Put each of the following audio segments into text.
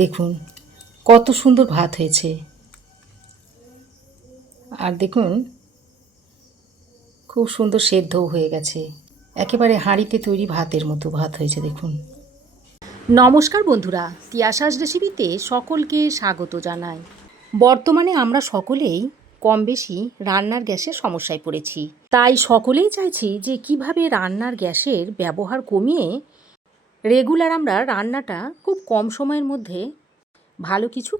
দেখুন কত সুন্দর ভাত হয়েছে। আর দেখুন খুব সুন্দর সেদ্ধও হয়ে গেছে, একেবারে হাঁড়িতে তৈরি ভাতের মতো ভাত হয়েছে। দেখুন। নমস্কার বন্ধুরা, তিয়াশাস রেসিপিতে সকলকে স্বাগত জানাই। বর্তমানে আমরা সকলেই কম বেশি রান্নার গ্যাসের সমস্যায় পড়েছি, তাই সকলেই চাইছি যে কিভাবে রান্নার গ্যাসের ব্যবহার কমিয়ে রেগুলার আমরা রান্নাটা খুব কম সময়ের মধ্যে ভালো কিছু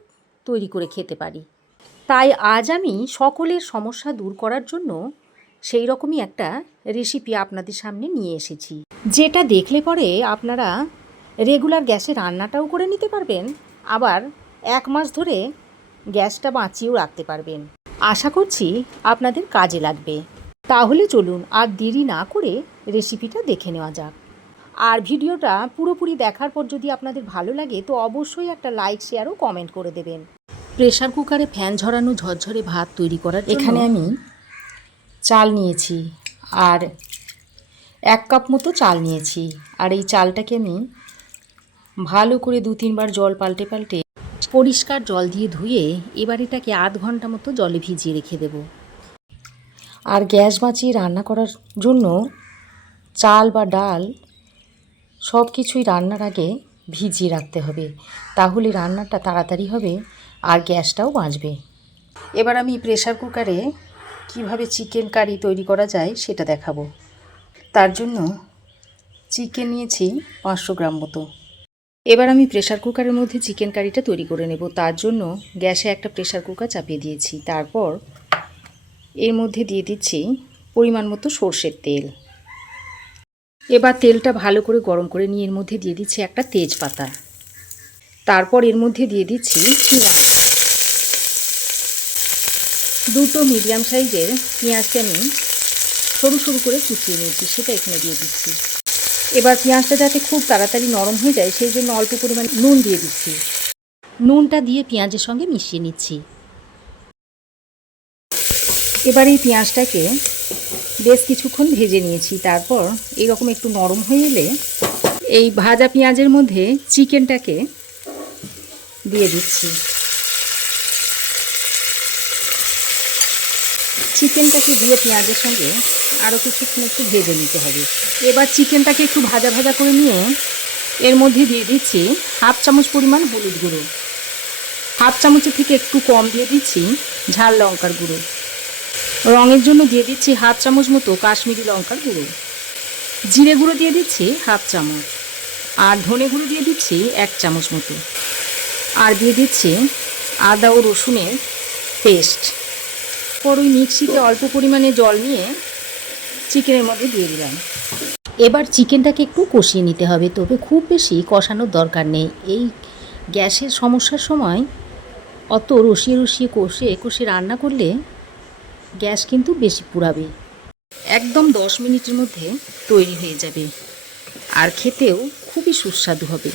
তৈরি করে খেতে পারি। তাই আজ আমি সকলের সমস্যা দূর করার জন্য সেই রকমই একটা রেসিপি আপনাদের সামনে নিয়ে এসেছি, যেটা দেখলে পরে আপনারা রেগুলার গ্যাসে রান্নাটাও করে নিতে পারবেন, আবার 1 মাস ধরে গ্যাসটা বাঁচিয়েও রাখতে পারবেন। আশা করছি আপনাদের কাজে লাগবে। তাহলে চলুন আর দেরি না করে রেসিপিটা দেখে নেওয়া যাক। আর ভিডিওটা পুরোপুরি দেখার পর যদি আপনাদের ভালো লাগে তো অবশ্যই একটা লাইক, শেয়ার ও কমেন্ট করে দেবেন। প্রেসার কুকারে ফ্যান ঝরানো ঝরঝরে ভাত তৈরি করার এখানে আমি চাল নিয়েছি, আর 1 কাপ মতো চাল নিয়েছি। আর এই চালটাকে আমি ভালো করে 2-3 বার জল পাল্টে পাল্টে পরিষ্কার জল দিয়ে ধুয়ে এবার এটাকে আধ ঘন্টা মতো জলে ভিজিয়ে রেখে দেব। আর গ্যাস বাঁচিয়ে রান্না করার জন্য চাল বা ডাল সব কিছুই রান্নার আগে ভিজিয়ে রাখতে হবে, তাহলে রান্নাটা তাড়াতাড়ি হবে আর গ্যাসটাও বাঁচবে। এবার আমি প্রেসার কুকারে কিভাবে চিকেন কারি তৈরি করা যায় সেটা দেখাবো। তার জন্য চিকেন নিয়েছি 500 গ্রাম মতো। এবার আমি প্রেসার কুকারের মধ্যে চিকেন কারিটা তৈরি করে নেব। তার জন্য গ্যাসে একটা প্রেসার কুকার চাপিয়ে দিয়েছি। তারপর এর মধ্যে দিয়ে দিচ্ছি পরিমাণ মতো সর্ষের তেল। এবার তেলটা ভালো করে গরম করে নিয়ে এর মধ্যে দিয়ে দিচ্ছি একটা তেজপাতা। তারপর এর মধ্যে দিয়ে দিচ্ছি পেঁয়াজ। 2টো মিডিয়াম সাইজের পেঁয়াজকে আমি সরু সরু করে কুচিয়ে নিয়েছি, সেটা এখানে দিয়ে দিচ্ছি। এবার পেঁয়াজটা যাতে খুব তাড়াতাড়ি নরম হয়ে যায় সেই জন্য অল্প পরিমাণ নুন দিয়ে দিচ্ছি। নুনটা দিয়ে পেঁয়াজের সঙ্গে মিশিয়ে নিচ্ছি। এবার এই পেঁয়াজটাকে বেশ কিছুক্ষণ ভেজে নিয়েছি। তারপর এইরকম একটু নরম হয়ে এলে এই ভাজা পেঁয়াজের মধ্যে চিকেনটাকে দিয়ে দিচ্ছি। চিকেনটাকে দিয়ে পেঁয়াজের সঙ্গে আরও কিছুক্ষণ একটু ভেজে নিতে হবে। এবার চিকেনটাকে একটু ভাজা ভাজা করে নিয়ে এর মধ্যে দিয়ে দিচ্ছি 1/2 চামচ পরিমাণ হলুদ গুঁড়ো, 1/2 চামচের থেকে একটু কম দিয়ে দিচ্ছি ঝাল লঙ্কার গুঁড়ো, রঙের জন্য দিয়ে দিচ্ছি 1/2 চামচ মতো কাশ্মীরি লঙ্কার গুঁড়ো, জিরে গুঁড়ো দিয়ে দিচ্ছি 1/2 চামচ, আর ধনে গুঁড়ো দিয়ে দিচ্ছি 1 চামচ মতো, আর দিয়ে দিচ্ছি আদা ও রসুনের পেস্ট। পর ওই মিক্সিতে অল্প পরিমাণে জল নিয়ে চিকেনের মধ্যে দিয়ে দিলাম। এবার চিকেনটাকে একটু কষিয়ে নিতে হবে, তবে খুব বেশি কষানোর দরকার নেই। এই গ্যাসের সমস্যার সময় অত রসিয়ে রসিয়ে কষে কষে রান্না করলে গ্যাস কিন্তু বেশি পুড়াবে। একদম 10 মিনিটের মধ্যে তৈরি হয়ে যাবে, আর খেতেও খুবই সুস্বাদু হবে।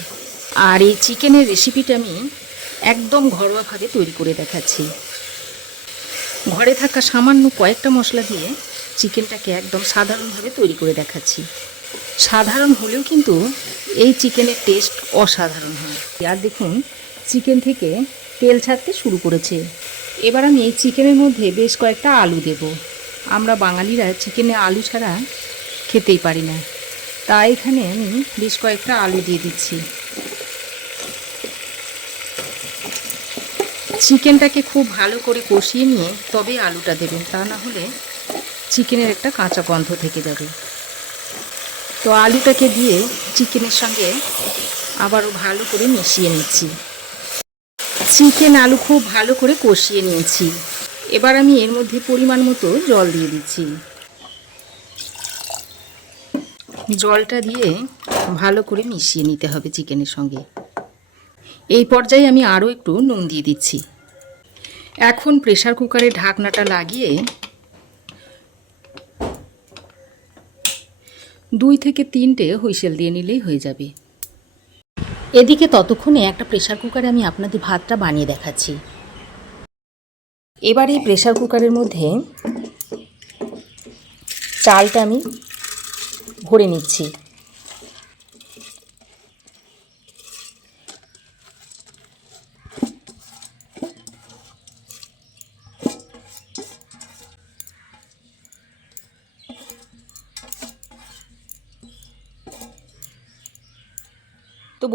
আর এই চিকেনের রেসিপিটা আমি একদম ঘরোয়াভাবে তৈরি করে দেখাচ্ছি। ঘরে থাকা সামান্য কয়েকটা মশলা দিয়ে চিকেনটাকে একদম সাধারণভাবে তৈরি করে দেখাচ্ছি। সাধারণ হলেও কিন্তু এই চিকেনের টেস্ট অসাধারণ হয়। আর দেখুন চিকেন থেকে তেল ছাড়তে শুরু করেছে। এবার আমি এই চিকেনের মধ্যে বেশ কয়েকটা আলু দেব। আমরা বাঙালিরা চিকেনে আলু ছাড়া খেতেই পারি না, তাই এখানে আমি বেশ কয়েকটা আলু দিয়ে দিচ্ছি। চিকেনটাকে খুব ভালো করে কষিয়ে নিয়ে তবে আলুটা দেবেন, তা না হলে চিকেনের একটা কাঁচা গন্ধ থেকে যাবে। তো আলুটাকে দিয়ে চিকেনের সঙ্গে আবারও ভালো করে মিশিয়ে নিচ্ছি। চিকেন আলু খুব ভালো করে কষিয়ে নিয়েছি। এবার আমি এর মধ্যে পরিমাণ মতো জল দিয়ে দিচ্ছি। জলটা দিয়ে ভালো করে মিশিয়ে নিতে হবে চিকেনের সঙ্গে। এই পর্যায়ে আমি আরও একটু নুন দিয়ে দিচ্ছি। এখন প্রেসার কুকারে ঢাকনাটা লাগিয়ে 2 থেকে 3টে হুইসেল দিয়ে নিলেই হয়ে যাবে। এদিকে ততক্ষণে একটা প্রেসার কুকারে আমি আপনাদের ভাতটা বানিয়ে দেখাচ্ছি। এবার এই প্রেসার কুকারের মধ্যে চালটা আমি ভরে নিচ্ছি।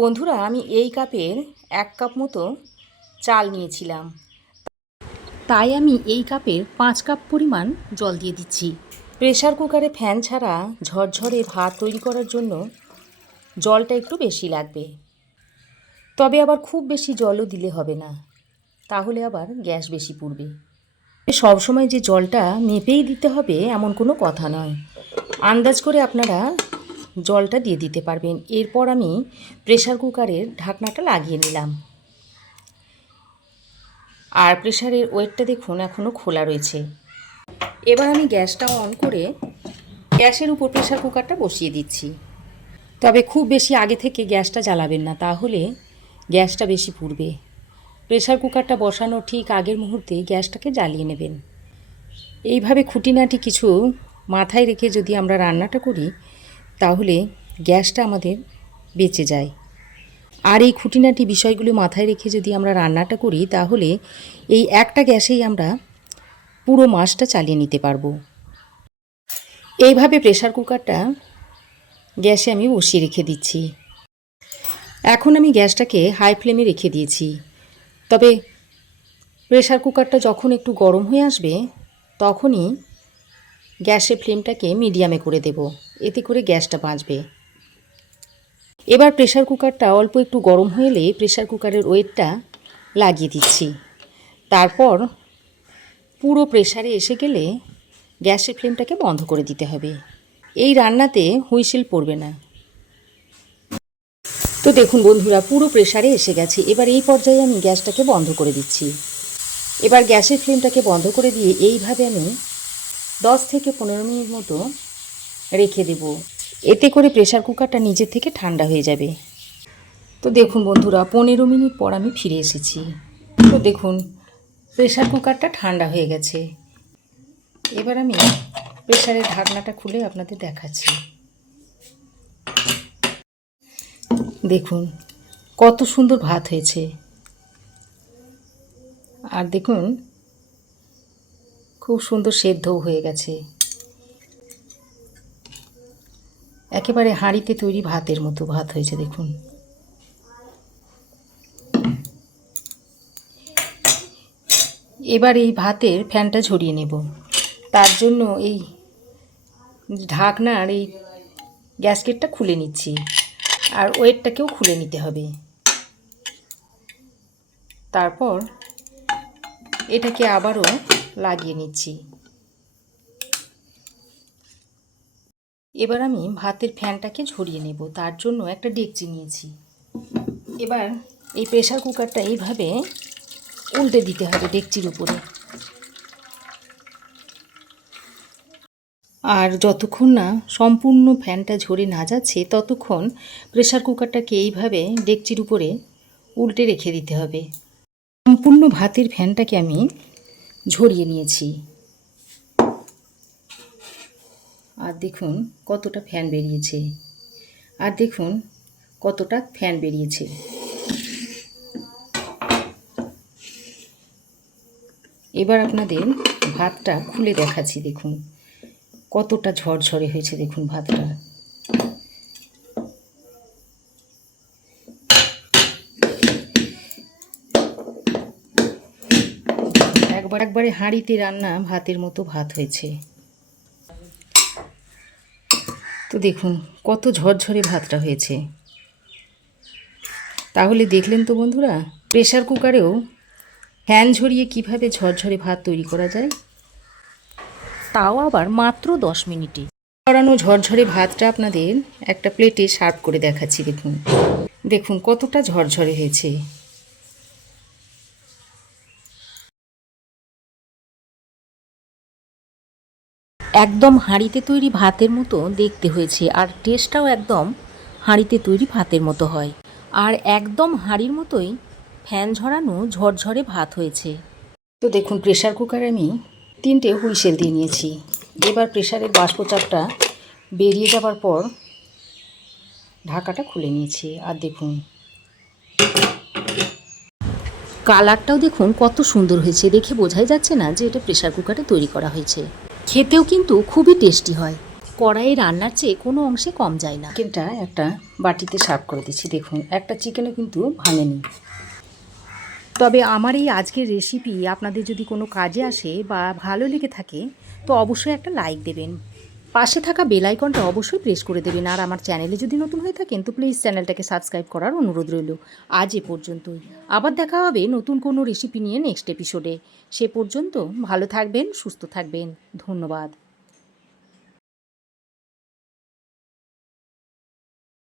বন্ধুরা, আমি এই কাপের 1 কাপ মতো চাল নিয়েছিলাম, তাই আমি এই কাপের 5 কাপ পরিমাণ জল দিয়ে দিচ্ছি। প্রেসার কুকারে ফ্যান ছাড়া ঝরঝরে ভাত তৈরি করার জন্য জলটা একটু বেশি লাগবে, তবে আবার খুব বেশি জলও দিলে হবে না, তাহলে আবার গ্যাস বেশি পুড়বে। সবসময় যে জলটা মেপেই দিতে হবে এমন কোনো কথা নয়, আন্দাজ করে আপনারা জলটা দিয়ে দিতে পারবেন। এরপর আমি প্রেসার কুকারের ঢাকনাটা লাগিয়ে নিলাম, আর প্রেসারের ওয়েটটা দেখুন এখনও খোলা রয়েছে। এবার আমি গ্যাসটা অন করে গ্যাসের উপর প্রেসার কুকারটা বসিয়ে দিচ্ছি। তবে খুব বেশি আগে থেকে গ্যাসটা জ্বালাবেন না, তাহলে গ্যাসটা বেশি পুড়বে। প্রেসার কুকারটা বসানো ঠিক আগের মুহূর্তে গ্যাসটাকে জ্বালিয়ে নেবেন। এইভাবে খুঁটিনাটি কিছু মাথায় রেখে যদি আমরা রান্নাটা করি তাহলে গ্যাসটা আমাদের বেঁচে যায়। আর এই খুঁটিনাটি বিষয়গুলো মাথায় রেখে যদি আমরা রান্নাটা করি তাহলে এই একটা গ্যাসেই আমরা পুরো মাসটা চালিয়ে নিতে পারবো। এইভাবে প্রেসার কুকারটা গ্যাসে আমি বসিয়ে রেখে দিচ্ছি। এখন আমি গ্যাসটাকে হাই ফ্লেমে রেখে দিয়েছি, তবে প্রেসার কুকারটা যখন একটু গরম হয়ে আসবে তখনই গ্যাসের ফ্লেমটাকে মিডিয়ামে করে দেব, এতে করে গ্যাসটা বাঁচবে। এবার প্রেসার কুকারটা অল্প একটু গরম হয়ে এলে প্রেসার কুকারের ওয়েটটা লাগিয়ে দিচ্ছি। তারপর পুরো প্রেসারে এসে গেলে গ্যাসের ফ্লেমটাকে বন্ধ করে দিতে হবে। এই রান্নাতে হুইসেল পড়বে না। তো দেখুন বন্ধুরা, পুরো প্রেসারে এসে গেছে। এবার এই পর্যায়ে আমি গ্যাসটাকে বন্ধ করে দিচ্ছি। এবার গ্যাসের ফ্লেমটাকে বন্ধ করে দিয়ে এইভাবে আমি 10 থেকে 15 মিনিট মতো রেখে দেব, এতে করে প্রেসার কুকারটা নিজের থেকে ঠান্ডা হয়ে যাবে। তো দেখুন বন্ধুরা, 15 মিনিট পর আমি ফিরে এসেছি। তো দেখুন প্রেসার কুকারটা ঠান্ডা হয়ে গেছে। এবার আমি প্রেসারের ঢাকনাটা খুলে আপনাদের দেখাচ্ছি। দেখুন কত সুন্দর ভাত হয়েছে, আর দেখুন খুব সুন্দর সেদ্ধও হয়ে গেছে। একেবারে হাঁড়িতে তৈরি ভাতের মতো ভাত হয়েছে দেখুন। এবার এই ভাতের ফ্যানটা ঝরিয়ে নেব, তার জন্য এই ঢাকনার এই গ্যাসকেটটা খুলে নিচ্ছি, আর ওয়েটটাকেও খুলে নিতে হবে। তারপর এটাকে আবারও লাগিয়ে নিচ্ছি। এবার আমি ভাতের ফ্যানটাকে ঝরিয়ে নেব, তার জন্য একটা ডেকচি নিয়েছি। এবার এই প্রেসার কুকারটা এইভাবে উল্টে দিতে হবে ডেকচির উপরে, আর যতক্ষণ না সম্পূর্ণ ফ্যানটা ঝরে না যাচ্ছে ততক্ষণ প্রেসার কুকারটাকে এইভাবে ডেকচির উপরে উল্টে রেখে দিতে হবে। সম্পূর্ণ ভাতের ফ্যানটাকে আমি ঝরিয়ে নিয়েছি, আর দেখুন কতটা ফ্যান বেরিয়েছে, আর দেখুন কতটা ফ্যান বেরিয়েছে। এবার আপনাদের ভাতটা খুলে দেখাচ্ছি। দেখুন কতটা ঝরঝরে হয়েছে, দেখুন ভাতটা। একবারে হাঁড়িতে রান্না ভাতের মতো ভাত হয়েছে। তো দেখুন কত ঝরঝরে ভাতটা হয়েছে। তাহলে দেখলেন তো বন্ধুরা, প্রেসার কুকারেও ফ্যান ঝরিয়ে কিভাবে ঝরঝরে ভাত তৈরি করা যায়, তাও আবার মাত্র 10 মিনিটে। করানো ঝরঝরে ভাতটা আপনাদের একটা প্লেটে সার্ভ করে দেখাচ্ছি। দেখুন দেখুন কতটা ঝরঝরে হয়েছে। একদম হাঁড়িতে তৈরি ভাতের মতো দেখতে হয়েছে, আর টেস্টটাও একদম হাঁড়িতে তৈরি ভাতের মতো হয়, আর একদম হাঁড়ির মতোই ফ্যান ঝরানো ঝরঝরে ভাত হয়েছে। তো দেখুন প্রেসার কুকারে আমি 3টে হুইসেল দিয়ে নিয়েছি। এবার প্রেসারের বাষ্পচাপটা বেরিয়ে যাবার পর ঢাকাটা খুলে নিয়েছি, আর দেখুন কালারটাও দেখুন কত সুন্দর হয়েছে। দেখে বোঝাই যাচ্ছে না যে এটা প্রেসার কুকারে তৈরি করা হয়েছে। খেতেও কিন্তু খুবই টেস্টি হয়। কড়াইয়ে রান্নার চেয়ে কোনো অংশে কম যায় না। চিকেনটা একটা বাটিতে সার্ভ করে দিচ্ছি। দেখুন, একটা চিকেনও কিন্তু ভাঙেনি। তবে আমার এই আজকের রেসিপি আপনাদের যদি কোনো কাজে আসে বা ভালো লেগে থাকে তো অবশ্যই একটা লাইক দেবেন। পাশে থাকা বেল আইকনটা অবশ্যই প্রেস করে দেবেন। আর আমার চ্যানেলে যদি নতুন হয়ে থাকেন তো প্লিজ চ্যানেলটাকে সাবস্ক্রাইব করার অনুরোধ রইল। আজ এ পর্যন্তই। আবার দেখা হবে নতুন কোনো রেসিপি নিয়ে নেক্সট এপিসোডে। সে পর্যন্ত ভালো থাকবেন, সুস্থ থাকবেন। ধন্যবাদ।